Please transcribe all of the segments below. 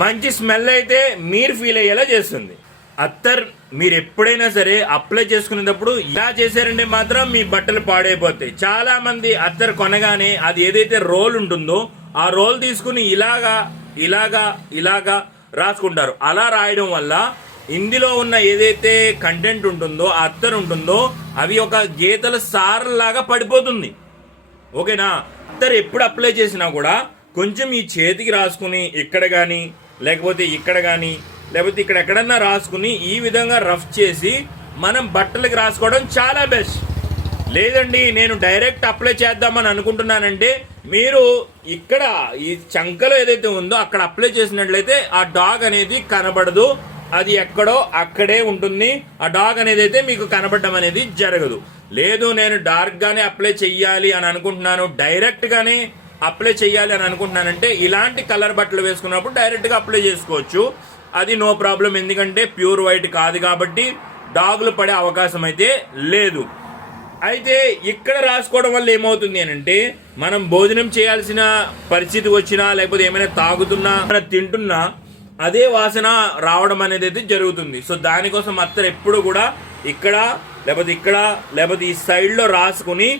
మంచి స్మెల్ అయితే మీరు ఫీల్ అయ్యేలా చేస్తుంది. అత్తర్ మీరు ఎప్పుడైనా సరే అప్లై చేసుకునేటప్పుడు ఇలా చేశారంటే మాత్రం మీ బట్టలు పాడైపోతాయి. చాలా మంది అత్తర్ కొనగానే అది ఏదైతే రోల్ ఉంటుందో ఆ రోల్ తీసుకుని ఇలాగా ఇలాగా ఇలాగా రాసుకుంటారు. అలా రాయడం వల్ల ఇందులో ఉన్న ఏదైతే కంటెంట్ ఉంటుందో ఆ అత్తర్ ఉంటుందో అవి ఒక గీతల సారలాగా పడిపోతుంది. ఓకేనా? అత్తర్ ఎప్పుడు అప్లై చేసినా కూడా కొంచెం ఈ చేతికి రాసుకుని ఇక్కడ కానీ లేకపోతే ఇక్కడ కానీ లేకపోతే ఇక్కడ ఎక్కడన్నా రాసుకుని ఈ విధంగా రఫ్ చేసి మనం బట్టలకి రాసుకోవడం చాలా బెస్ట్. లేదండి నేను డైరెక్ట్ అప్లై చేద్దామని అనుకుంటున్నానంటే మీరు ఇక్కడ ఈ చంకలో ఏదైతే ఉందో అక్కడ అప్లై చేసినట్లయితే ఆ డాగ్ అనేది కనబడదు. అది ఎక్కడో అక్కడే ఉంటుంది. ఆ డాగ్ అనేది అయితే మీకు కనబడడం అనేది జరగదు. లేదు నేను డార్క్ గానే అప్లై చెయ్యాలి అని అనుకుంటున్నాను, డైరెక్ట్ గానే అప్లై చెయ్యాలి అని అనుకుంటున్నానంటే ఇలాంటి కలర్ బట్టలు వేసుకున్నప్పుడు డైరెక్ట్ గా అప్లై చేసుకోవచ్చు. అది నో ప్రాబ్లం. ఎందుకంటే ప్యూర్ వైట్ కాదు కాబట్టి డాగులు పడే అవకాశం అయితే లేదు. అయితే ఇక్కడ రాసుకోవడం వల్ల ఏమవుతుంది అని అంటే మనం భోజనం చేయాల్సిన పరిస్థితి వచ్చినా లేకపోతే ఏమైనా తాగుతున్నా తింటున్నా అదే వాసన రావడం అనేది అయితే జరుగుతుంది. సో దానికోసం అత్తర్ ఎప్పుడు కూడా ఇక్కడ లేకపోతే ఈ సైడ్లో రాసుకుని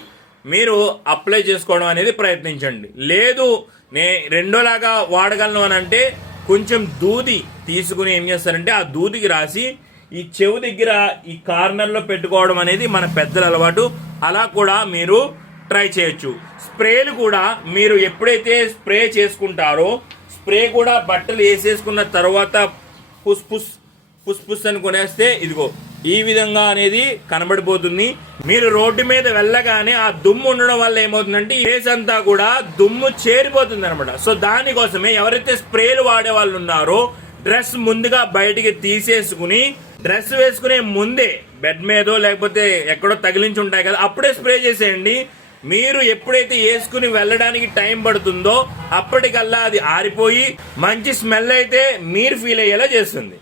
మీరు అప్లై చేసుకోవడం అనేది ప్రయత్నించండి. లేదు రెండోలాగా వాడగలను అని అంటే కొంచెం దూది తీసుకుని ఏం చేస్తారంటే ఆ దూదికి రాసి ఈ చెవు దగ్గర ఈ కార్నర్లో పెట్టుకోవడం అనేది మన పెద్దల అలవాటు. అలా కూడా మీరు ట్రై చేయొచ్చు. స్ప్రేలు కూడా మీరు ఎప్పుడైతే స్ప్రే చేసుకుంటారో స్ప్రే కూడా బట్టలు వేసేసుకున్న తర్వాత పుస్ పుస్ పుస్ పుస్ అని కొనేస్తే ఇదిగో ఈ విధంగా అనేది కనబడిపోతుంది. మీరు రోడ్డు మీద వెళ్ళగానే ఆ దుమ్ము ఉండడం వల్ల ఏమవుతుందంటే ఫేస్ అంతా కూడా దుమ్ము చేరిపోతుంది అనమాట. సో దానికోసమే ఎవరైతే స్ప్రేలు వాడే వాళ్ళు ఉన్నారో డ్రెస్ ముందుగా బయటికి తీసేసుకుని డ్రెస్ వేసుకునే ముందే బెడ్ మీదో లేకపోతే ఎక్కడో తగిలించి ఉంటాయి కదా అప్పుడే స్ప్రే చేసేయండి. మీరు ఎప్పుడైతే వేసుకుని వెళ్ళడానికి టైం పడుతుందో అప్పటికల్లా అది ఆరిపోయి మంచి స్మెల్ అయితే మీరు ఫీల్ అయ్యేలా చేస్తుంది.